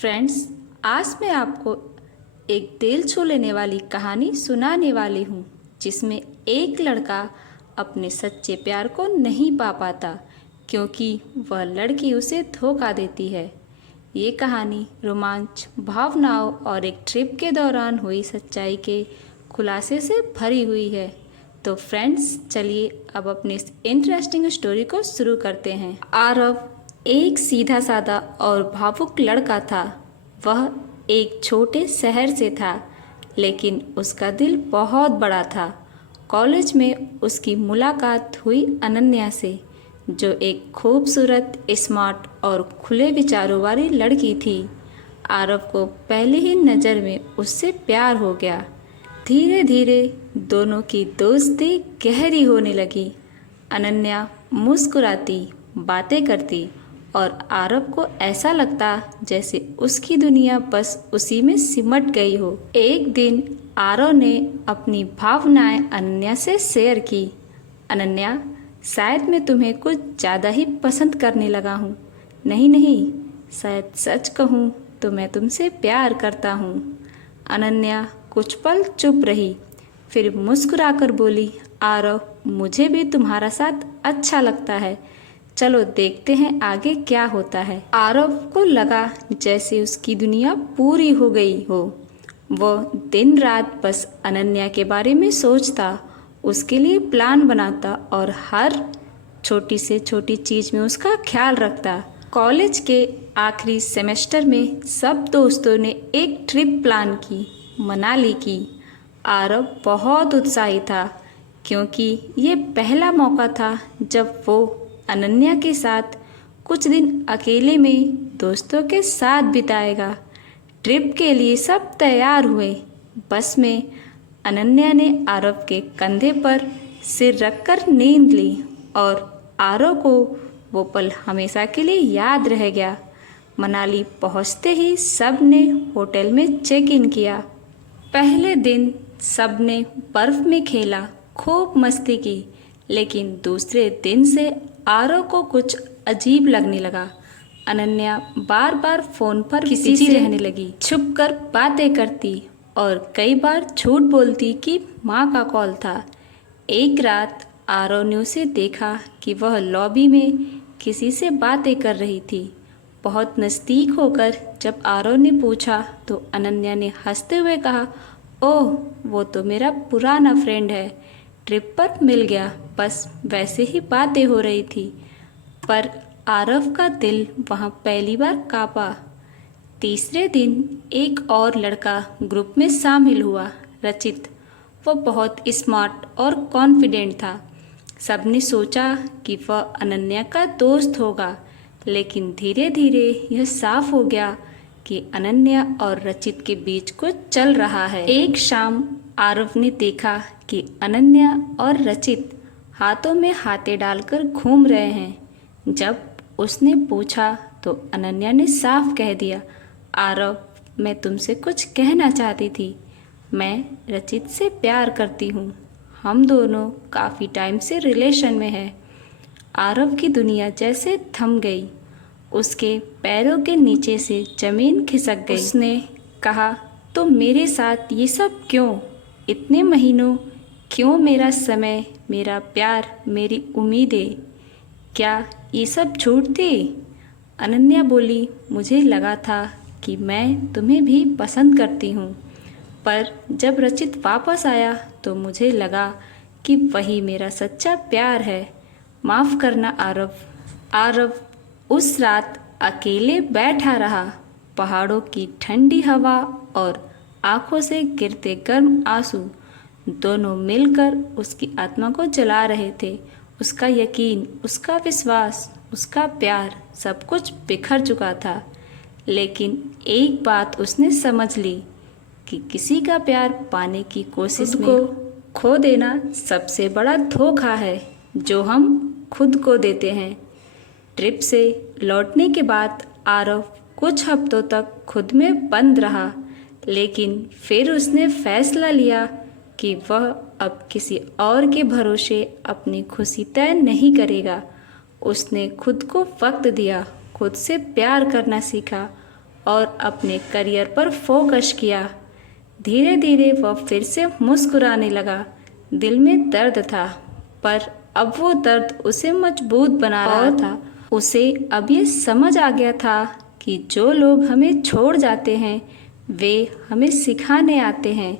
Friends, आज मैं आपको एक दिल छू लेने वाली कहानी सुनाने वाली हूँ जिसमें एक लड़का अपने सच्चे प्यार को नहीं पा पाता क्योंकि वह लड़की उसे धोखा देती है। ये कहानी रोमांच, भावनाओं और एक ट्रिप के दौरान हुई सच्चाई के खुलासे से भरी हुई है। तो फ्रेंड्स, चलिए अब अपनी इस इंटरेस्टिंग स्टोरी को शुरू करते हैं। आरव एक सीधा साधा और भावुक लड़का था। वह एक छोटे शहर से था, लेकिन उसका दिल बहुत बड़ा था। कॉलेज में उसकी मुलाकात हुई अनन्या से, जो एक खूबसूरत, स्मार्ट और खुले विचारों वाली लड़की थी। आरव को पहले ही नज़र में उससे प्यार हो गया। धीरे धीरे दोनों की दोस्ती गहरी होने लगी। अनन्या मुस्कुराती, बातें करती और आरव को ऐसा लगता जैसे उसकी दुनिया बस उसी में सिमट गई हो। एक दिन आरव ने अपनी भावनाएं अनन्या से शेयर की। अनन्या, शायद मैं तुम्हें कुछ ज़्यादा ही पसंद करने लगा हूँ। नहीं नहीं, शायद सच कहूँ तो मैं तुमसे प्यार करता हूँ। अनन्या कुछ पल चुप रही, फिर मुस्कुराकर बोली, आरव, मुझे भी तुम्हारा साथ अच्छा लगता है। चलो देखते हैं आगे क्या होता है। आरव को लगा जैसे उसकी दुनिया पूरी हो गई हो। वो दिन रात बस अनन्या के बारे में सोचता, उसके लिए प्लान बनाता और हर छोटी से छोटी चीज़ में उसका ख्याल रखता। कॉलेज के आखिरी सेमेस्टर में सब दोस्तों ने एक ट्रिप प्लान की, मनाली की। आरव बहुत उत्साहित था क्योंकि ये पहला मौका था जब वो अनन्या के साथ कुछ दिन अकेले में दोस्तों के साथ बिताएगा। ट्रिप के लिए सब तैयार हुए। बस में अनन्या ने आरव के कंधे पर सिर रखकर नींद ली और आरव को वो पल हमेशा के लिए याद रह गया। मनाली पहुंचते ही सब ने होटल में चेक इन किया। पहले दिन सब ने बर्फ में खेला, खूब मस्ती की, लेकिन दूसरे दिन से आरव को कुछ अजीब लगने लगा। अनन्या बार बार फोन पर किसी से रहने लगी, छुपकर बातें करती और कई बार झूठ बोलती कि माँ का कॉल था। एक रात आरव ने उसे देखा कि वह लॉबी में किसी से बातें कर रही थी। बहुत नज़दीक होकर जब आरव ने पूछा तो अनन्या ने हंसते हुए कहा, ओह, वो तो मेरा पुराना फ्रेंड है, ट्रिप पर मिल गया, बस वैसे ही बातें हो रही थी। पर आरव का दिल वहाँ पहली बार कांपा। तीसरे दिन एक और लड़का ग्रुप में शामिल हुआ, रचित। वो बहुत स्मार्ट और कॉन्फिडेंट था। सबने सोचा कि वह अनन्या का दोस्त होगा, लेकिन धीरे धीरे यह साफ हो गया कि अनन्या और रचित के बीच कुछ चल रहा है। एक शाम आरव ने देखा कि अनन्या और रचित हाथों में हाथे डालकर घूम रहे हैं। जब उसने पूछा तो अनन्या ने साफ कह दिया, आरव, मैं तुमसे कुछ कहना चाहती थी। मैं रचित से प्यार करती हूँ। हम दोनों काफ़ी टाइम से रिलेशन में हैं। आरव की दुनिया जैसे थम गई। उसके पैरों के नीचे से ज़मीन खिसक गई। उसने कहा, तो मेरे साथ ये सब क्यों? इतने महीनों क्यों? मेरा समय, मेरा प्यार, मेरी उम्मीदें, क्या ये सब झूठ थी? अनन्या बोली, मुझे लगा था कि मैं तुम्हें भी पसंद करती हूँ, पर जब रचित वापस आया तो मुझे लगा कि वही मेरा सच्चा प्यार है। माफ़ करना आरव। आरव उस रात अकेले बैठा रहा। पहाड़ों की ठंडी हवा और आंखों से गिरते गर्म आंसू दोनों मिलकर उसकी आत्मा को जला रहे थे। उसका यकीन, उसका विश्वास, उसका प्यार, सब कुछ बिखर चुका था। लेकिन एक बात उसने समझ ली कि किसी का प्यार पाने की कोशिश में खो देना सबसे बड़ा धोखा है जो हम खुद को देते हैं। ट्रिप से लौटने के बाद आरव कुछ हफ्तों तक खुद में बंद रहा, लेकिन फिर उसने फैसला लिया कि वह अब किसी और के भरोसे अपनी खुशी तय नहीं करेगा। उसने खुद को वक्त दिया, खुद से प्यार करना सीखा और अपने करियर पर फोकस किया। धीरे धीरे वह फिर से मुस्कुराने लगा। दिल में दर्द था, पर अब वो दर्द उसे मजबूत बना रहा था। उसे अब ये समझ आ गया था कि जो लोग हमें छोड़ जाते हैं वे हमें सिखाने आते हैं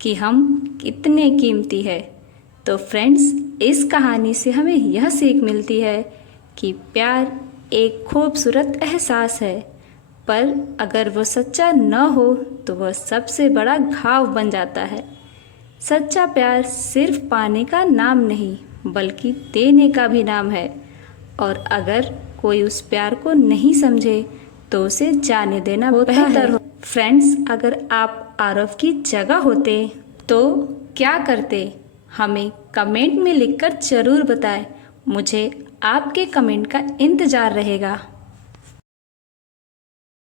कि हम कितने कीमती है। तो फ्रेंड्स, इस कहानी से हमें यह सीख मिलती है कि प्यार एक खूबसूरत एहसास है, पर अगर वो सच्चा न हो तो वह सबसे बड़ा घाव बन जाता है। सच्चा प्यार सिर्फ पाने का नाम नहीं बल्कि देने का भी नाम है, और अगर कोई उस प्यार को नहीं समझे तो उसे जाने देना बेहतर हो। फ्रेंड्स, अगर आप आरव की जगह होते तो क्या करते? हमें कमेंट में लिखकर ज़रूर बताएं। मुझे आपके कमेंट का इंतज़ार रहेगा।